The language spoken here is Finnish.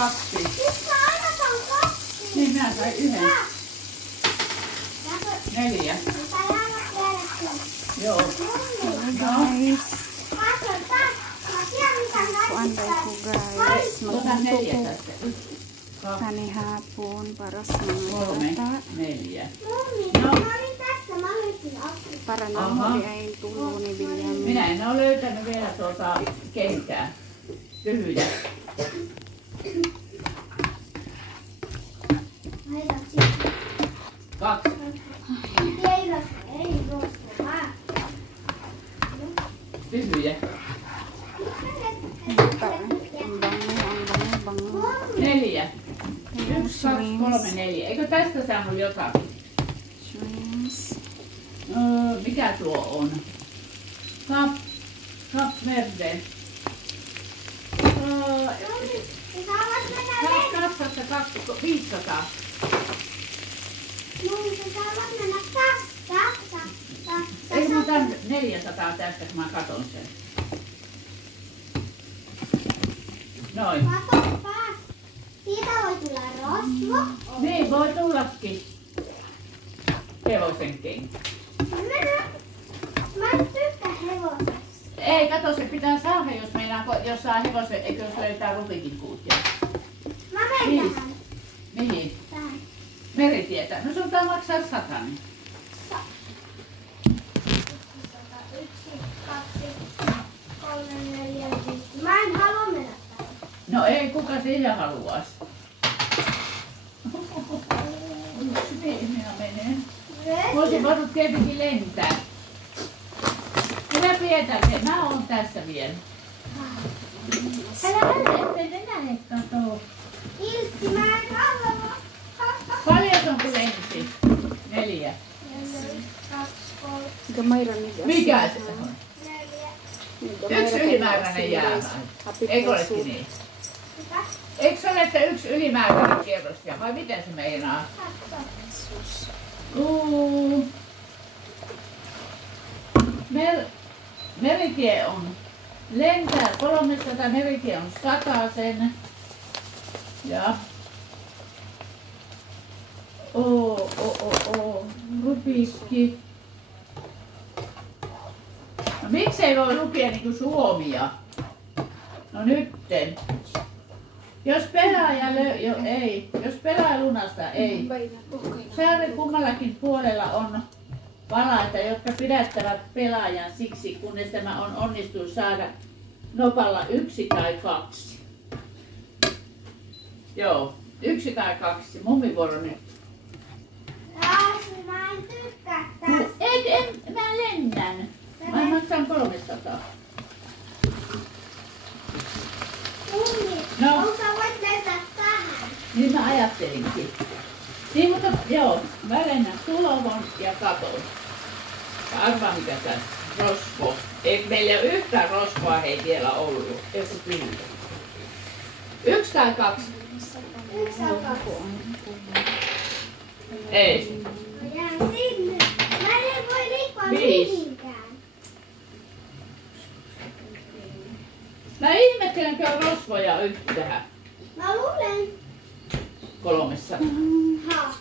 2. Nyt mä ainakaan 2. Niin minä sain 1. 4. Joo. No. Guys, Otan 4 magluto tästä. po 1, 2, kami hapon para sa mga 3, bata. 4. No. Para Aha. naman ay tulo ni Billiam. Minä en ole löytänyt vielä kenkää. Lyhyjä. Kaksi. Lyhyjä. Ang bango. 4. 1, 2, 3, 4. Eikö tästä saanut jotakin? Shrimps. Mikä tuo on? Cap Verde. Kassassa 500. Eikö mä otan 400 tästä, kun mä katon sen? Noin. Siitä voi tulla rosvo. Niin, voi tullakin. Hevosen kenkä. Mä en tykkää hevosesta. Ei, kato, se pitää saada, jos meinaa, jos saa hevosen, eikö jos löytää rubikin kuutia. Mä menen Niin. tähän. Mihin? Tähän. Meritietä. No sun pitää maksaa 100. 1, 2, 3, 4, 5. Mä en halua mennä tähän. No ei, kuka siihen haluaisi? Minä menen. Voisin voinut tietenkin lentää. Minä pidetään, mä oon tässä vielä. Älä ettei enää katoo. Iltti, mä en halua. Paljon on kun lensi? 4. 1, 2, 3, Gamay ra ni Mikä se on? 4. Yksi ylimääräinen jää. Eikö olekin niin? Mitä? Eikö se ole, että yksi ylimääräinen kierros vai miten se meinaa? Meritie on lentää 300, meritie on 100 sen. Ja rupikki. No miksei voi lukea niinku suomia? No nytten. Jos pelaaja lunasta ei. Säännön kummallakin puolella on valaita, jotka pidättävät pelaajan siksi, kunnes tämä on onnistuu saada nopalla 1 tai 2. Joo, 1 tai 2. Mummi vuoro nyt. Mä en tykkää tästä. Mä lennän. Mä maksan 300. Mummi, No. sä voit lentää tähän. Niin mä ajattelinkin. Niin, mutta joo, mä lennän tulovon ja katon. Ja arvaa mikä tässä. Rosvo. Ei meillä yhtään rosvoa ei vielä ollut. Joku kyllä. 1 tai 2? 1 tai 2. Ei. Mä jään sinne. Mä en voi liikkua 5. mihinkään. Mä ihmettelenkö rosvoja yhtään. Mä luulen. 300. Ha.